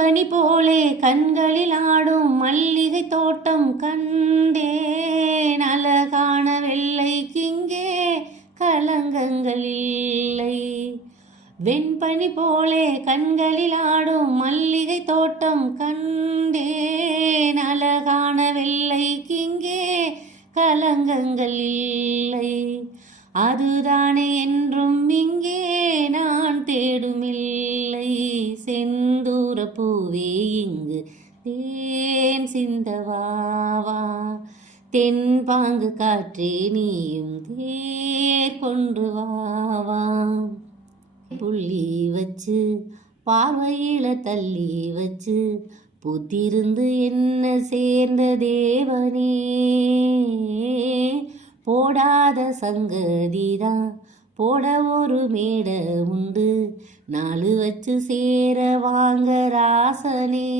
பனி போலே கண்களில் ஆடும் மல்லிகை தோட்டம் கண்டேன் அழகான வெள்ளைக்கிங்கே கலங்கங்கள் இல்லை. வெண்பனி போலே கண்களில் ஆடும் மல்லிகை தோட்டம் கண்டேன் அழகான வெள்ளை கிங்கே கலங்கங்கள் இல்லை. அதுதானே என்றும் பூவே இங்கு தேன் சிந்தவாவா. தென் பாங்கு காற்றே நீயும் தேர் கொண்டு வாவா. புள்ளி வச்சு பார்வையில தள்ளி வச்சு புத்திருந்து என்ன சேர்ந்த தேவனே. போடாத சங்கதிதான் போட ஒரு மேடை உண்டு. நாலு வச்சு சேர வாங்க ராசனே.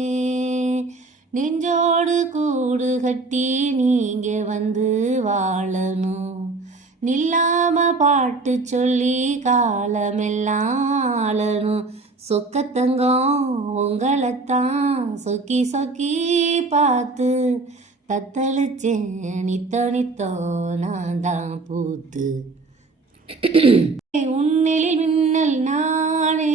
நெஞ்சோடு கூடு கட்டி நீங்க வந்து வாழணும். நில்லாம பாட்டு சொல்லி காலமெல்லாம் ஆளணும். சொக்கத்தங்கம் உங்களைத்தான் சொக்கி சொக்கி பார்த்து தத்தளிச்சேன் நித்தோ நித்தோ நான் தான் பூத்து. உன்னில் மின்னல் நானே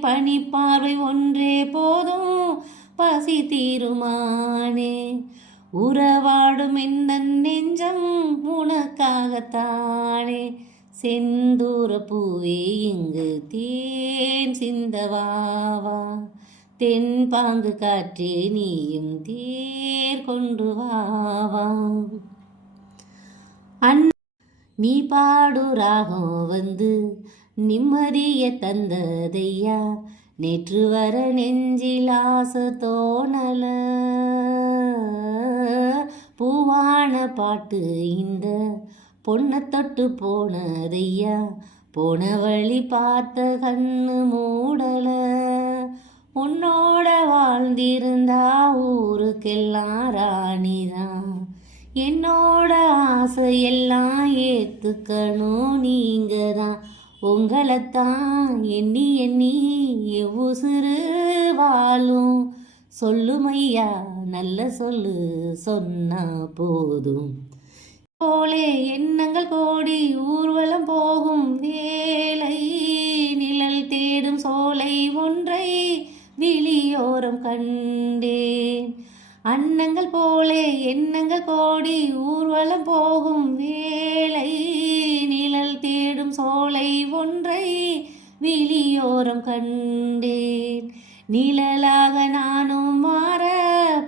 பனி பார்வை ஒன்றே போதும் பசி தீருமானே. உறவாடும் இந்த நெஞ்சம் உனக்காகத்தானே. செந்தூர பூவே இங்கு தேன் சிந்தவாவா. தென் பாங்கு காற்றே நீயும் தேர் கொண்டு வாவா. அன் நீ பாடு ராகம் வந்து நிம்மதிய தந்ததையா? நேற்று வர நெஞ்சில் ஆசை தோணல. பூவான பாட்டு இந்த பொண்ணை தொட்டு போனதையா? போன வழி பார்த்த கண்ணு மூடல. உன்னோட வாழ்ந்திருந்தா ஊருக்கெல்லாம் ராணிதான். என்னோட ஆசையெல்லாம் ஏத்துக்கணும் நீங்க தான் உங்களைத்தான் எண்ணி எண்ணி உசுறு வாழும். சொல்லுமையா நல்ல சொல்லு சொன்னா போதும். போலே எண்ணங்கள் கோடி ஊர்வலம் போகும். வேலை நிழல் தேடும் சோலை ஒன்றை விழியோரம் கண்டேன். அன்னங்கள் போலே எண்ணங்கள் கோடி ஊர்வலம் போகும் வேலை நிழல் தேடும் சோலை ஒன்றை விழியோரம் கண்டேன். நிழலாக நானும் மாற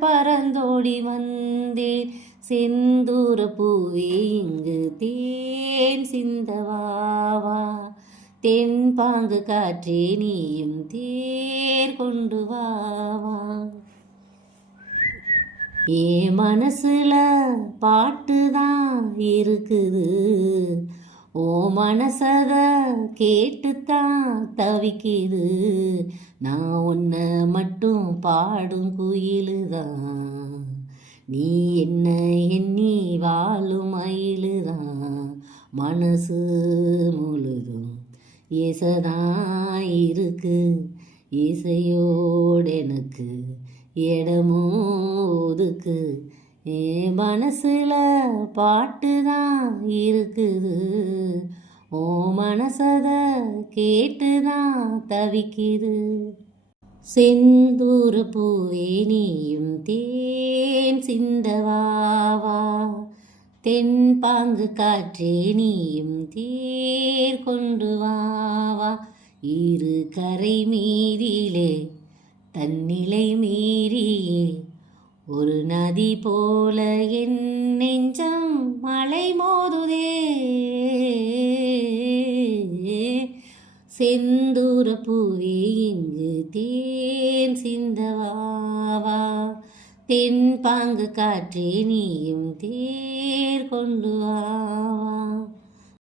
பறந்தோடி வந்தேன். செந்தூர பூவே இங்கு தேன் சிந்தவாவா? தென் பாங்கு காற்றே நீயும் தேர் கொண்டு வாவா? ஏ மனசுல பாட்டு தான் இருக்குது. ஓ மனசத கேட்டுத்தான் தவிக்குது. நான் உன்னை மட்டும் பாடும் குயிலுதான் நீ என்ன எண்ணி வாழும் மயிலுதான் மனசு முழுதும் இசைதான் இருக்கு. இசையோடு எனக்கு இடமும் ஒதுக்கு. என் மனசில் பாட்டு தான் இருக்குது. ஓ மனசத கேட்டு தான் தவிக்குது. செந்தூர பூவே நீயும் தேன் சிந்தவாவா. தென் பாங்கு காற்றே நீயும் தேர் கொண்டு வாவா. இரு கரை மீதிலே தன்னிலை மீறியே ஒரு நதி போல என் நெஞ்சம் மலை மோதுதே. செந்தூர பூவே இங்கு தேன் சிந்தவாவா. தென் பாங்கு காற்றே நீயும் தேர் கொண்டு ஆவா